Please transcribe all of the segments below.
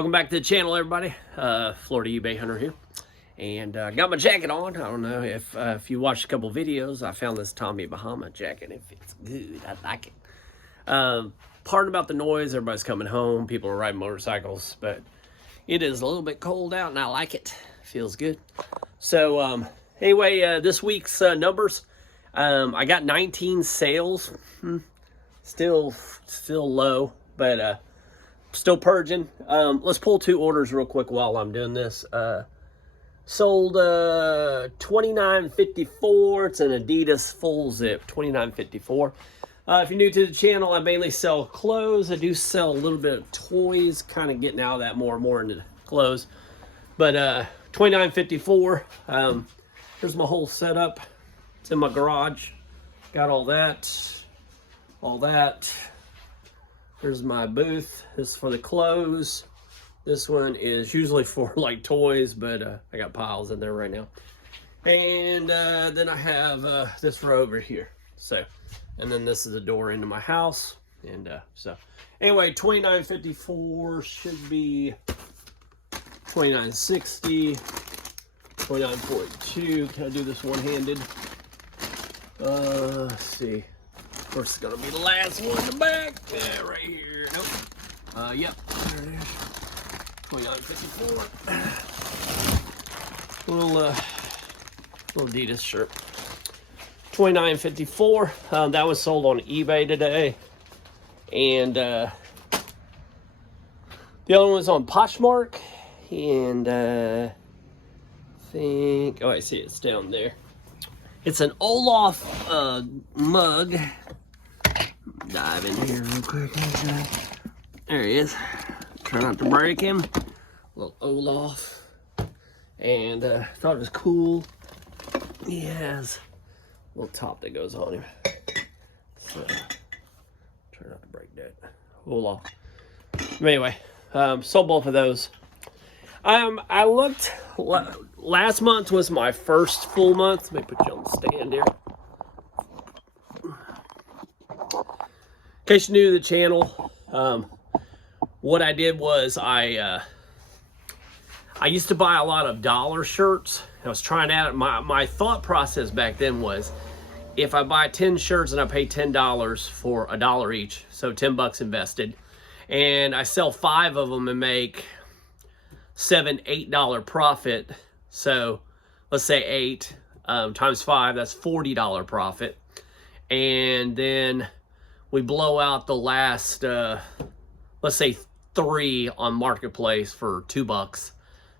Welcome back to the channel, everybody. Florida eBay Hunter here, and got my jacket on. I don't know if you watched a couple videos. I found this Tommy Bahama jacket. It fits good. I like it. Part about the noise. Everybody's coming home. People are riding motorcycles, but it is a little bit cold out, and I like it. Feels good. So anyway, this week's numbers. I got 19 sales. Still low, but still purging. Let's pull two orders real quick while I'm doing this. Sold $29.54. It's an Adidas full zip, $29.54. If you're new to the channel, I mainly sell clothes. I do sell a little bit of toys, kind of getting out of that more and more into clothes. But $29.54. Here's my whole setup. It's in my garage. Got all that. There's my booth. This is for the clothes. This one is usually for like toys, but I got piles in there right now. And then I have this row over here. So, and then this is the door into my house. And so, anyway, $29.54 should be $29.60, $29.42. Can I do this one-handed? Let's see. Of course, it's gonna be the last one in the back. Yeah, right here. Nope. Yep. There it is. $29.54. Little Adidas shirt. $29.54. That was sold on eBay today, and the other one was on Poshmark, and I think I see it's down there. It's an Olaf mug. Dive in here real quick. There he is. Try not to break him. Little Olaf. And thought it was cool. He has a little top that goes on him. So, try not to break that. Olaf. Anyway, sold both of those. I looked. Last month was my first full month. Let me put you on the stand here. In case you're new to the channel, what I did was I used to buy a lot of dollar shirts. I was trying out. My thought process back then was, if I buy 10 shirts and I pay $10 for $1 each, so 10 bucks invested, and I sell 5 of them and make $7, $8 profit. So let's say 8 times 5, that's $40 profit. And then we blow out the last, let's say 3 on Marketplace for $2.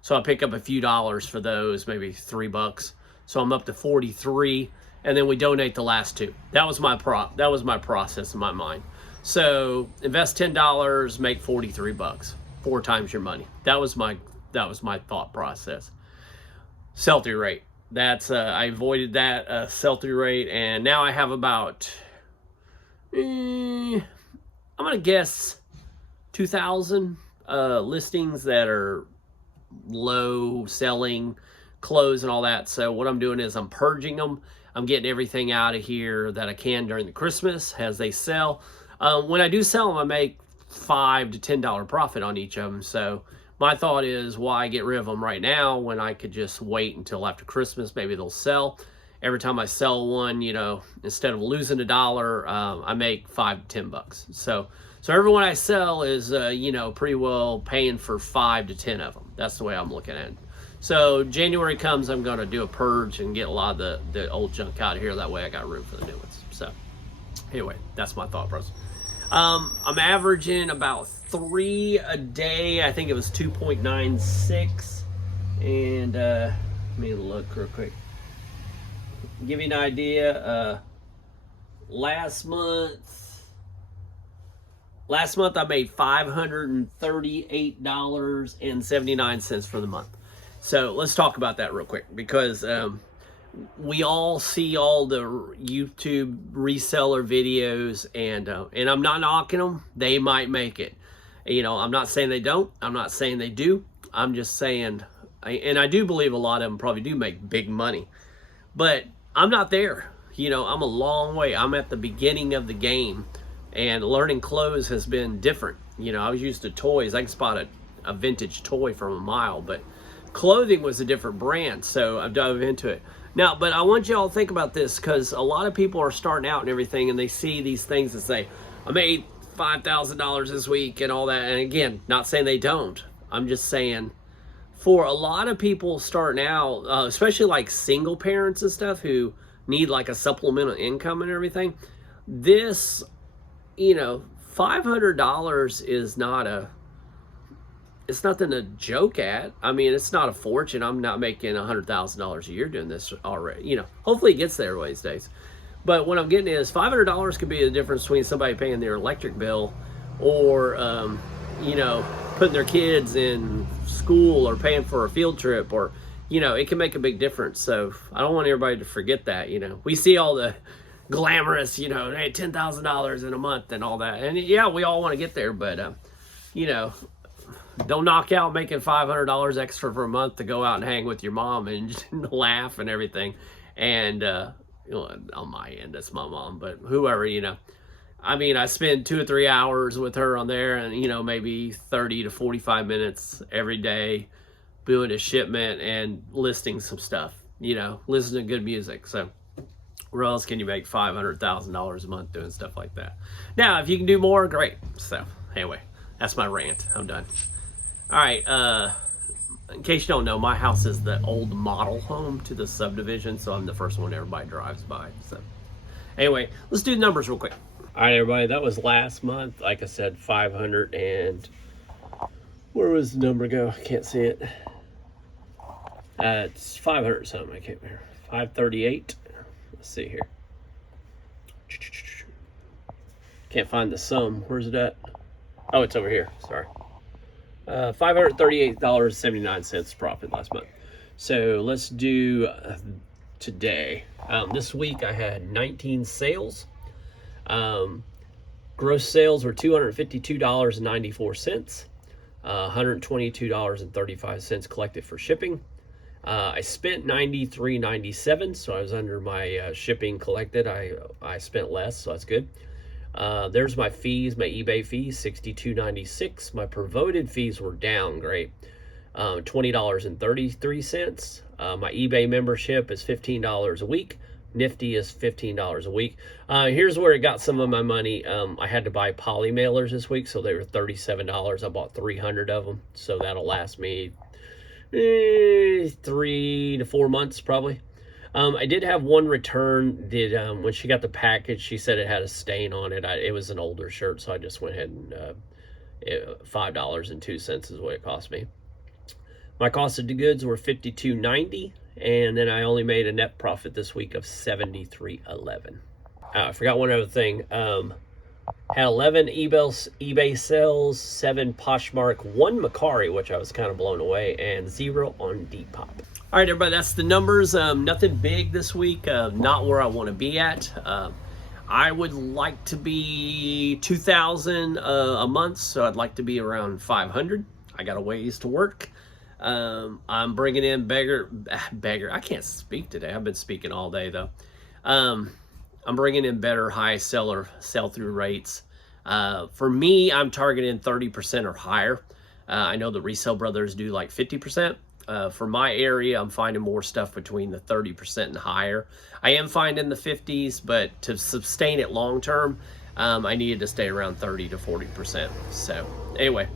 So I pick up a few dollars for those, maybe $3. So I'm up to 43, and then we donate the last 2. That was my process in my mind. So invest $10, make $43, 4 times your money. That was my thought process. Sell-through rate. That's I avoided that sell-through rate, and now I have about I'm gonna guess 2,000 listings that are low selling, clothes and all that. So what I'm doing is I'm purging them. I'm getting everything out of here that I can during the Christmas as they sell. When I do sell them, I make $5 to $10 profit on each of them. So my thought is, why get rid of them right now when I could just wait until after Christmas? Maybe they'll sell. Every time I sell one, you know, instead of losing $1, I make $5 to $10. So everyone I sell is, you know, pretty well paying for 5 to 10 of them. That's the way I'm looking at it. So January comes, I'm going to do a purge and get a lot of the old junk out of here. That way I got room for the new ones. So anyway, that's my thought process. I'm averaging about 3 a day. I think it was 2.96. And let me look real quick. Give you an idea. Last month I made $538.79 for the month. So let's talk about that real quick, because we all see all the YouTube reseller videos, and I'm not knocking them. They might make it. You know, I'm not saying they don't. I'm not saying they do. I'm just saying, and I do believe a lot of them probably do make big money, but I'm not there. You know, I'm a long way. I'm at the beginning of the game, and learning clothes has been different. You know, I was used to toys. I can spot a vintage toy from a mile, but clothing was a different brand, so I've dove into it. Now, but I want you all to think about this, because a lot of people are starting out and everything, and they see these things and say, I made $5,000 this week and all that. And again, not saying they don't. I'm just saying, for a lot of people starting out, especially like single parents and stuff who need like a supplemental income and everything, this, you know, $500 is not it's nothing to joke at. I mean, it's not a fortune. I'm not making $100,000 a year doing this already. You know, hopefully it gets there one of these days. But what I'm getting is $500 could be the difference between somebody paying their electric bill or, you know, putting their kids in school or paying for a field trip, or, you know, it can make a big difference. So I don't want everybody to forget that. You know, we see all the glamorous, you know, hey, $10,000 in a month and all that. And yeah, we all want to get there, but, you know, don't knock out making $500 extra for a month to go out and hang with your mom and just laugh and everything. And, you know, on my end, that's my mom, but whoever, you know, I mean, I spend 2 or 3 hours with her on there, and, you know, maybe 30 to 45 minutes every day doing a shipment and listing some stuff, you know, listening to good music. So where else can you make $500,000 a month doing stuff like that? Now, if you can do more, great. So anyway, that's my rant. I'm done. All right. In case you don't know, my house is the old model home to the subdivision, so I'm the first one everybody drives by. So anyway, let's do the numbers real quick. All right, everybody, that was last month. Like I said, 500 and where was the number go? I can't see it. It's 500 something. I can't remember. 538. Let's see here. Can't find the sum. Where's it at? Oh, it's over here. Sorry. $538.79 profit last month. So let's do today. This week I had 19 sales. Gross sales were $252.94. $122.35 collected for shipping. I spent $93.97, so I was under my shipping collected. I spent less, so that's good. There's my fees, my eBay fees, $62.96. My provoted fees were down, great. $20.33. My eBay membership is $15 a week. Nifty is $15 a week. Here's where it got some of my money. I had to buy poly mailers this week, so they were $37. I bought 300 of them, so that'll last me 3 to 4 months probably. I did have one return. When she got the package, she said it had a stain on it. It was an older shirt, so I just went ahead and $5.02 is what it cost me. My cost of the goods were $52.90, and then I only made a net profit this week of $73.11. I forgot one other thing. Had 11 eBay sales, 7 Poshmark, 1 Macari, which I was kind of blown away, and 0 on Depop. All right, everybody, that's the numbers. Nothing big this week, not where I want to be at. I would like to be 2,000 a month, so I'd like to be around 500. I got a ways to work. I'm bringing in beggar. I can't speak today. I've been speaking all day, though. I'm bringing in better high sell-through rates. For me, I'm targeting 30% or higher. I know the Resale Brothers do like 50%. For my area, I'm finding more stuff between the 30% and higher. I am finding the 50s, but to sustain it long term, I needed to stay around 30 to 40%. So anyway,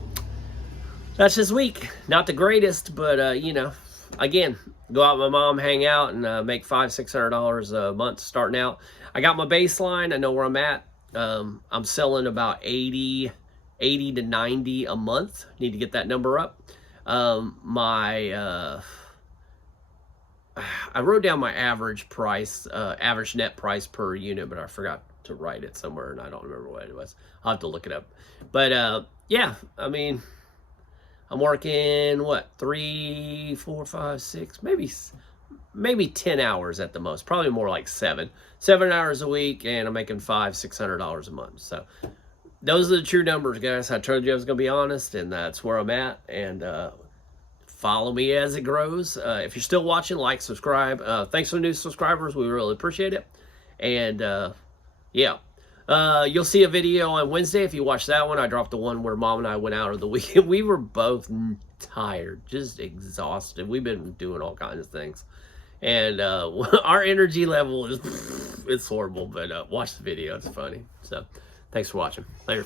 that's this week. Not the greatest, but you know, again, go out with my mom, hang out, and make $500-600 a month starting out. I got my baseline. I know where I'm at. I'm selling about 80 to 90 a month. Need to get that number up. I wrote down my average price, average net price per unit, but I forgot to write it somewhere, and I don't remember what it was. I'll have to look it up. But yeah, I mean, I'm working what, 3, 4, 5, 6, maybe 10 hours at the most. Probably more like 7 hours a week, and I'm making $500-600 a month. So those are the true numbers, guys. I told you I was going to be honest, and that's where I'm at. And follow me as it grows. If you're still watching, like, subscribe. Thanks for the new subscribers. We really appreciate it. And yeah, You'll see a video on Wednesday. If you watch that one, I dropped the one where Mom and I went out of the weekend. We were both tired, just exhausted. We've been doing all kinds of things. And our energy level is, it's horrible, but watch the video. It's funny. So thanks for watching. Later.